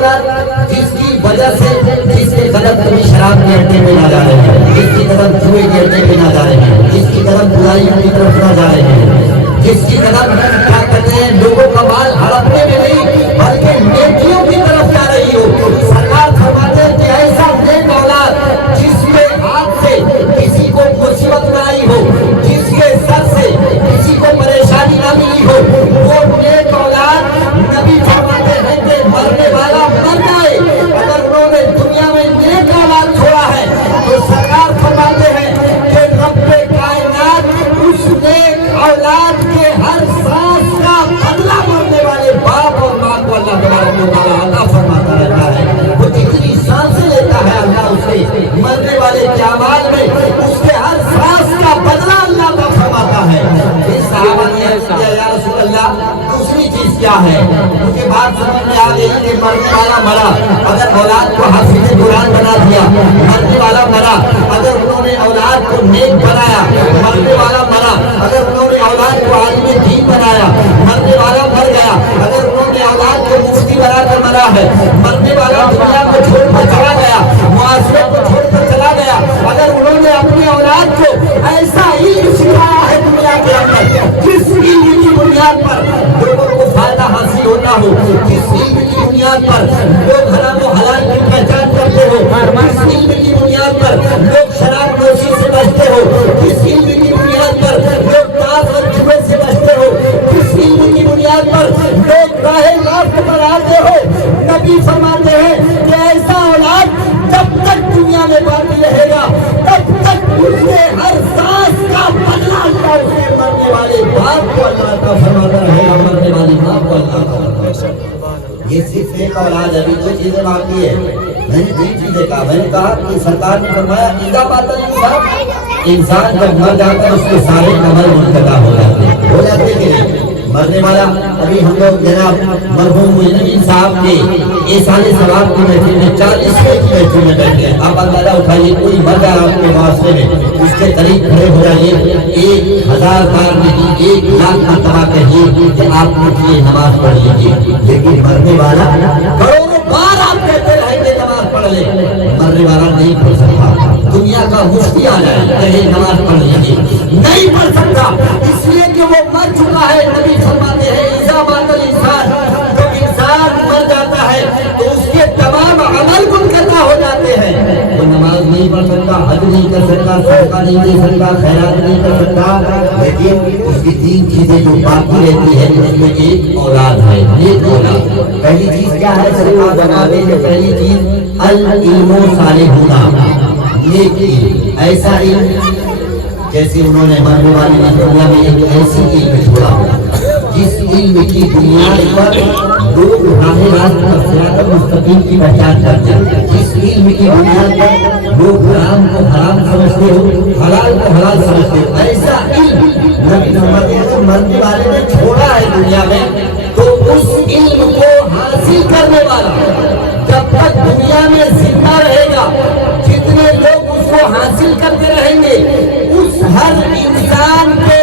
اولاد جس کی وجہ سے جس کے قدم کبھی شراب کے اڈے میں نہ جا رہے ہیں، جس کی قدم جوئے کے اڈے میں نہ جا رہے ہیں، جس کی قدم برائیوں کی طرف نہ جا رہے ہیں، جس کی قدم کیا کہتے ہیں لوگوں کا مال ہڑپنے میں نہیں بلکہ نیکیوں کی طرف جا رہی ہو۔ سرکار فرماتے ہیں کہ ایسا نیک اولاد جس کے ہاتھ سے کسی کو مصیبت نہ آئی ہو، جس کے سر سے کسی کو پریشانی نہ ملی ہو، وہ نیک اولاد نبی فرماتے ہیں کہ مرنے والا مر جائے اگر انہوں نے دنیا میں نیک اولاد چھوڑا ہے تو سرکار فرماتے ہیں کہ رب کائنات اس نیک اولاد کے ہر سانس کا بدلہ مرنے والے باپ اور ماں کو اللہ تبارک و تعالیٰ عطا فرماتا رہتا ہے۔ وہ جتنی سانسیں لیتا ہے اللہ اسے مرنے والے کے اعمال میں اس کے ہر سانس کا بدلہ اللہ عطا فرماتا ہے۔ اس صحابہ نے عرض کیا یا رسول اللہ دوسری چیز کیا ہے؟ ان کے بعد سمجھ میں آ گئی کہ مرنے والا مرا اگر اولاد کو حافظ قرآن بنا دیا، مرنے والا مرا اگر انہوں نے اولاد کو نیک بنایا، مرنے والا مرا اگر انہوں نے اولاد کو عالم دین بنایا، مرنے والا مر گیا اگر انہوں نے اولاد کو مفتی بنا کر مرا ہے، مرنے والا دنیا کو چھوڑ کر چلا گیا، معاشرے کو چھوڑ کر چلا گیا اگر انہوں نے اپنی اولاد کو ایسا علم سکھایا ہے دنیا کے اندر جس علم کی بنیاد پر لوگوں کو فائدہ حاصل ہوتا ہو، جس علم کی بنیاد پر لوگ حرام و حلال کی پہچان کرتے ہو، جس علم کی بنیاد پر لوگ شراب نوشی سے بچتے ہو، جس علم کی بنیاد پر لوگ تاش اور جوئے سے بچتے ہو، جس علم کی بنیاد پر لوگ راہ راست پر آتے ہو، نبی فرماتے ہیں کہ ایسا اولاد جب تک دنیا میں باقی رہے گا تب تک اس سے ہر سانس کا بدلہ اللہ اسے مرنے والے باپ کو اللہ کا فرماتا رہے گا، مرنے والی ماں کو اللہ کا فرماتا رہے گا۔ یہ صرف ایک اولاد ہے، ابھی جو چیزیں باقی ہے میں نے تین چیزیں کہا، میں نے کہا کہ سرکار نے فرمایا اذا مات انسان جب مر جاتا ہے اس کے سارے عمل منقطع ہو جاتے کہ نہیں؟ مرنے والا ابھی ہم لوگ جناب مرحوم مجنبین صاحب کے احسان ثواب کی محفل میں 40ویں کی محفل میں بیٹھے، آپ اندازہ اٹھائیے کوئی مر جائے آپ کے معاشرے میں اس کے قریب کھڑے ہو جائیے 1000 بار نہیں 1,00,000 مرتبہ کہیے کہ آپ اٹھیے نماز پڑھ لیجیے، لیکن مرنے والا کروڑوں بار آپ کہتے رہیں گے نماز پڑھ لے، مرنے والا نہیں پڑھ سکتا۔ دنیا کا مفتی آ جائے کہے نماز پڑھ لیجیے، نہیں پڑھ سکتا اس لیے کہ وہ مر چکا ہے۔ نبی فرماتے ہیں اذا مات الانسان، جب انسان مر جاتا ہے تو اس کے تمام عمل منقطع ہو جاتے ہیں، وہ نماز نہیں پڑھ سکتا، حج نہیں کر سکتا، صدقہ نہیں دے سکتا، خیرات نہیں کر سکتا، لیکن اس کی 3 چیزیں جو باقی رہتی ہے اس میں ایک اولاد ہے، ایک اولاد۔ پہلی چیز کیا ہے سرکار بتاتے ہیں؟ پہلی چیز العلم صالحون، نیک علم، ایسا علم جیسے انہوں نے مرنے والی دنیا میں ایک ایسی علم چھوڑا جس علم کی بنیاد پر لوگ راہ راست پر صراط مستقیم کی پہچان کرتے ہیں، جس علم کی بنیاد پر لوگ حرام کو حرام سمجھتے ہو، حلال کو حلال سمجھتے ہو، ایسا علم نبی فرماتے ہیں اگر مرنے والے نے چھوڑا ہے دنیا میں تو اس علم کو حاصل کرنے والا جب تک دنیا میں زندہ رہے گا جتنے لوگ اس کو حاصل کرتے رہیں گے اس ہر انسان کے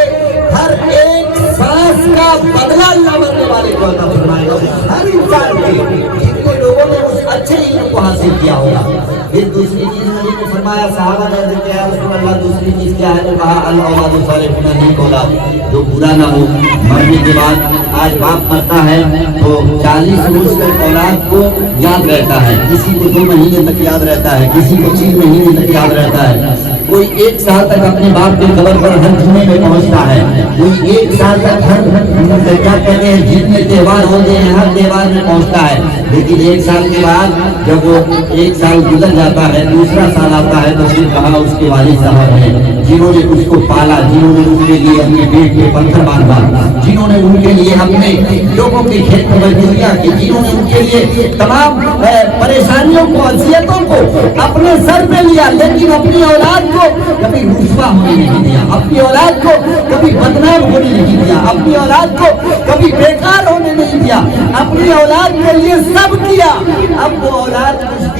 ہر ایک سانس کا بدلہ اللہ مرنے والے کو عطا فرمائے گا، ہر انسان کے جتنے لوگوں نے اس اچھے علم کو حاصل کیا ہوگا۔ پھر دوسری چیز نبی نے فرمایا، صحابہ نے عرض کیا رسول اللہ دوسری چیز کیا ہے؟ تو کہا الاولاد الصالحون، نیک اولاد جو برا نہ ہو۔ مرنے کے بعد آج باپ مرتا ہے تو 40 روز تک اولاد کو یاد رہتا ہے، کسی کو 2 مہینے تک یاد رہتا ہے، کسی کو 3 مہینے تک یاد رہتا ہے، کوئی 1 سال تک اپنے باپ کے قبر پر ہر جمعے میں پہنچتا ہے، کوئی 1 سال تک ہر کیا کہتے ہیں جتنے تہوار ہوتے ہیں ہر تہوار میں پہنچتا ہے، لیکن 1 سال کے بعد جب وہ 1 سال گزر جاتا ہے دوسرا سال آتا ہے تو پھر کہا اس کے والد صاحب ہیں جنہوں نے اس کو پالا، جنہوں نے اس کے لیے اپنے پیٹ کے پتھر باندھا، جنہوں نے ان کے لیے اپنے لوگوں کے کھیت میں مزدوریاں کی، جنہوں نے ان کے لیے تمام پریشانیوں کو اذیتوں کو اپنے سر پہ لیا، لیکن اپنی اولاد کو کبھی رسوا ہونے نہیں دیا، اپنی اولاد کو کبھی بدنام ہونے نہیں دیا، اپنی اولاد کو کبھی بیکار ہونے نہیں دیا، اپنی اولاد کے لیے سب کیا۔ اب وہ اولاد کچھ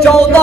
14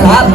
7